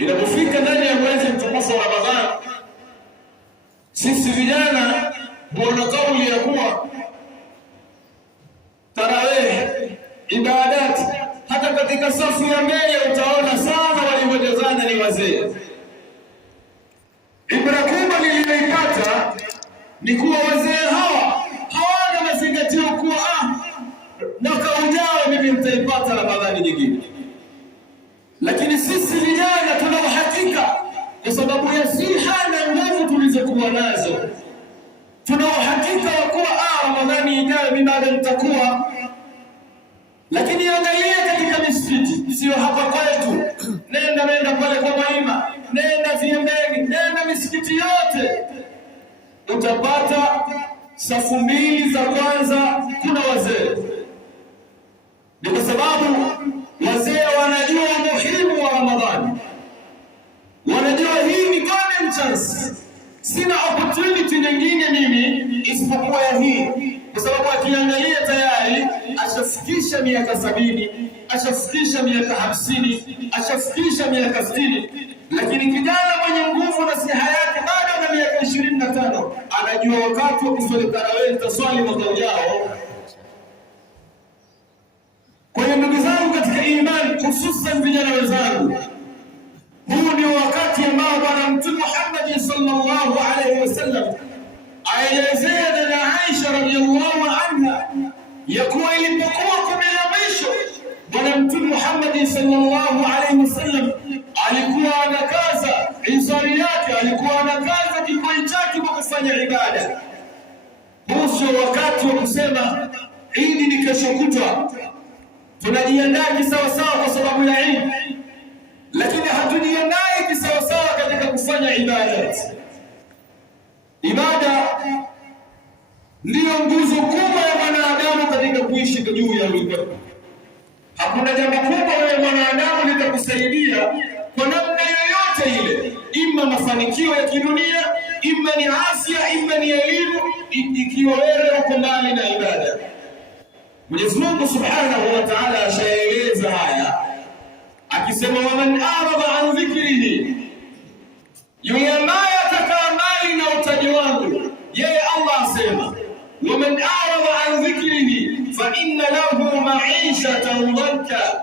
Inapofika ndani ya mwezi mtukufu wa Ramadhani, sisi vijana huona kauli ya kuwa tarawih, ibadati, hata katika safu ya mbele utaona sana waliojazana ni wazee. Ibra kubwa niliyoipata ni kuwa wazee hawa hawana mazingatio kuwa mwaka ujao mimi mtaipata Ramadhani nyingine. Lakini sisi vijana tuna uhakika kwa sababu ya siha na nguvu tulizokuwa nazo. Tuna uhakika wa kuwa Ramadhani ijayo mimi bado nitakuwa. Lakini angalia katika misikiti, sio hapa kwetu. Nenda pale kwa Maima, nenda Viembeni, nenda misikiti yote. Utapata safu mbili za kwanza kuna wazee. Ni kwa sababu wazee wanajua umuhimu wa Ramadhani. Wanajua hii ni golden chance. Sina opportunity nyingine mimi isipokuwa ya hii. Kwa sababu akiangalia tayari ashafikisha miaka 70, ashafikisha miaka 50, ashafikisha miaka 60. Lakini kijana mwenye nguvu na siha yake bado na miaka 25 anajua wakati wa kuswali tarawih taswali mwaka ujao. Kwa hiyo ndugu zangu katika imani, hususan vijana wenzangu, huu ni wakati ambao Bwana Mtume Muhammad sallallahu alaihi wasallam aelezea na Aisha radhiyallahu anha ya kuwa ilipokuwa kumi la mwisho, Bwana Mtume Muhammad sallallahu alaihi wasallam alikuwa anakaza izari yake, alikuwa anakaza kikoi chake kwa kufanya ibada. Huu sio wakati wa kusema Idi ni kesho kutwa. Tunajiandaa kisawasawa kwa sababu ya Idi, lakini hatujiandai kisawasawa katika kufanya ibada. Ibada ndiyo nguzo kubwa ya mwanadamu katika kuishi juu ya ulimwengu. Hakuna jambo kubwa wewe mwanadamu litakusaidia kwa namna yoyote ile, ima mafanikio ya kidunia, ima ni afya, ima ni elimu, ikiwa wewe uko mbali na ibada. Mwenyezi Mungu Subhanahu wa Ta'ala ashaeleza haya akisema, waman arada an dhikrihi, yule ambaye atakaa mbali na utaji wangu, yeye Allah asema, waman arada an dhikrihi fa inna lahu ma'ishatan dhanka,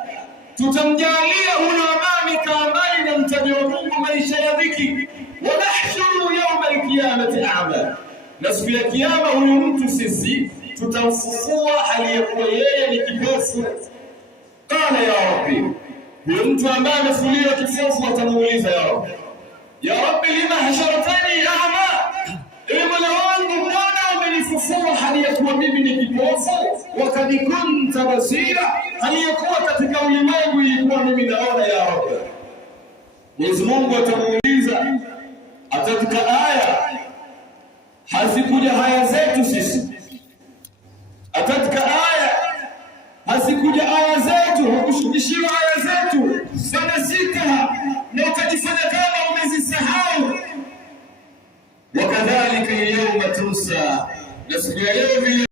tutamjalia huyo ambaye amekaa mbali na utaji wa Mungu maisha ya dhiki. Wa nahshuru yawma al-qiyamati a'ma, na siku ya kiyama huyo mtu sisi tutamfufua hali ya kuwa yeye ni kipofu. Qala ya Rabbi, huyo mtu ambaye amefuliwa kipofu atamuuliza ya Rabbi lima hasharatani a'ma, ewe Mola wangu mbona umenifufua hali ya kuwa mimi ni kipofu? Wakad kunta basira, hali ya kuwa katika ulimwengu ilikuwa mimi naona. Ya Rabbi, Mwenyezi Mungu atamuuliza, atatika aya, hazikuja haya zetu sisi? Atatika aya, hazikuja aya zetu? Hukushukishiwa aya zetu? Fanasitaha, na ukajifanya kama umezisahau. Wakadhalika yawma tunsa, na siku ya leo